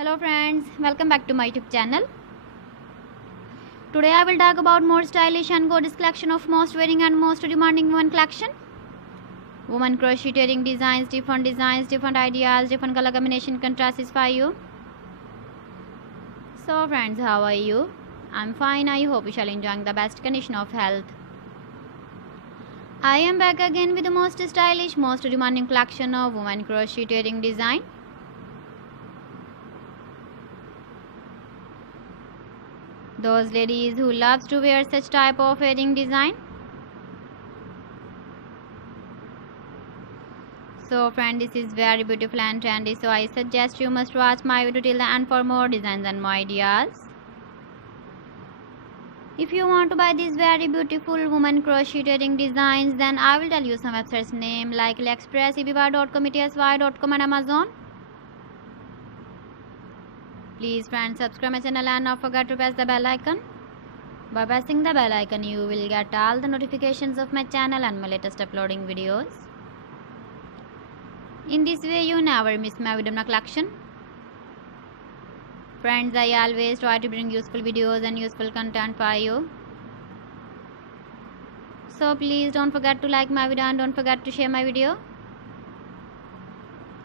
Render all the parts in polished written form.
Hello friends, welcome back to my YouTube channel. Today I will talk about more stylish and gorgeous collection of most wearing and most demanding women collection. Women crocheting designs, different ideas, different color combination contrasts for you. So friends, how are you? I'm fine. I hope you shall enjoying the best condition of health. I am back again with the most stylish, most demanding collection of women crocheting design. Those ladies who loves to wear such type of wedding design. So friend, this is very beautiful and trendy, so I suggest you must watch my video till the end for more designs and more ideas. If you want to buy these very beautiful woman crocheting designs, then I will tell you some websites name like AliExpress, eBay.com, ETSY.com and Amazon. Please friends, subscribe my channel and not forget to press the bell icon. By pressing the bell icon, you will get all the notifications of my channel and my latest uploading videos. In this way, you never miss my video collection. Friends, I always try to bring useful videos and useful content for you. So please don't forget to like my video and don't forget to share my video.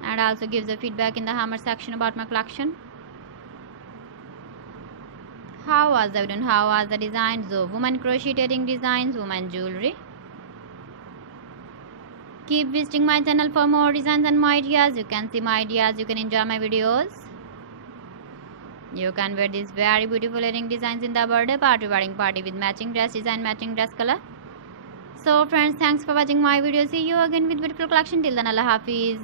And also give the feedback in the comment section about my collection. How was the video? How was the designs of women crocheting designs, women jewelry? Keep visiting my channel for more designs and more ideas. You can see my ideas, you can enjoy my videos. You can wear these very beautiful earring designs in the birthday party, wedding party with matching dress design, matching dress color. So friends, thanks for watching my video. See you again with beautiful collection. Till then, Allah Hafiz.